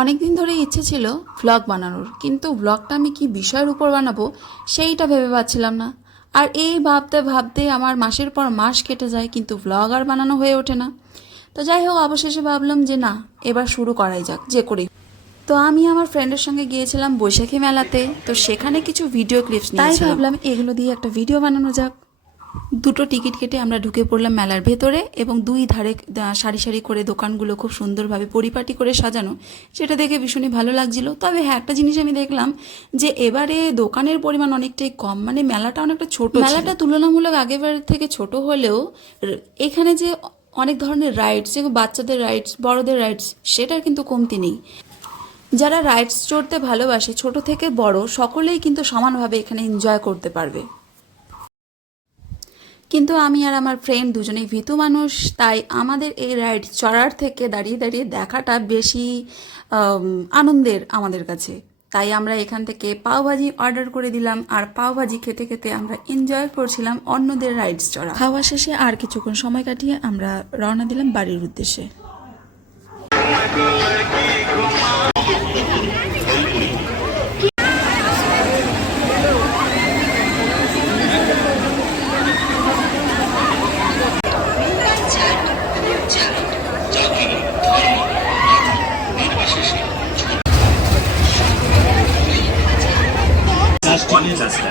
অনেক দিন ধরে ইচ্ছে ছিল ভ্লগ বানানোর, কিন্তু ভ্লগটা আমি কি বিষয়ের উপর বানাবো সেইটা ভেবে পাচ্ছিলাম না। আর এই ভাবতে ভাবতে আমার মাসের পর মাস কেটে যায়, কিন্তু ভ্লগ আর বানানো হয়ে ওঠে না। তো যাই হোক, অবশেষে ভাবলাম যে না, এবার শুরু করাই যাক যে করেই। তো আমি আমার ফ্রেন্ডের সঙ্গে গিয়েছিলাম বৈশাখী মেলাতে, তো সেখানে কিছু ভিডিও ক্লিপস নিয়েছিলাম। তাই ভাবলাম এগুলো দিয়ে একটা ভিডিও বানানো যাক। দুটো টিকিট কেটে আমরা ঢুকে পড়লাম মেলার ভেতরে, এবং দুই ধারে সারি সারি করে দোকানগুলো খুব সুন্দরভাবে পরিপাটি করে সাজানো, সেটা দেখে ভীষণই ভালো লাগছিল। তবে হ্যাঁ, একটা জিনিস আমি দেখলাম যে এবারে দোকানের পরিমাণ অনেকটাই কম, মানে মেলাটা অনেকটা ছোট। মেলাটা তুলনামূলক আগের থেকে ছোট হলেও এখানে যে অনেক ধরনের রাইডস, যেগুলো বাচ্চাদের রাইডস, বড়দের রাইডস, সেটার কিন্তু কমতি নেই। যারা রাইডস চড়তে ভালোবাসে, ছোট থেকে বড় সকলেই কিন্তু সমানভাবে এখানে এনজয় করতে পারবে। কিন্তু আমি আর আমার ফ্রেন্ড দুজনেই ভীতু মানুষ, তাই আমাদের এই রাইড চড়ার থেকে দাঁড়িয়ে দাঁড়িয়ে দেখাটা বেশি আনন্দের আমাদের কাছে। তাই আমরা এখান থেকে পাওভাজি অর্ডার করে দিলাম, আর পাওভাজি খেতে খেতে আমরা এনজয় করছিলাম অন্যদের রাইডস চড়া। খাওয়া শেষে আর কিছুক্ষণ সময় কাটিয়ে আমরা রওনা দিলাম বাড়ির উদ্দেশ্যে।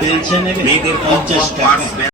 বেলচা নেবে 50 টাকা।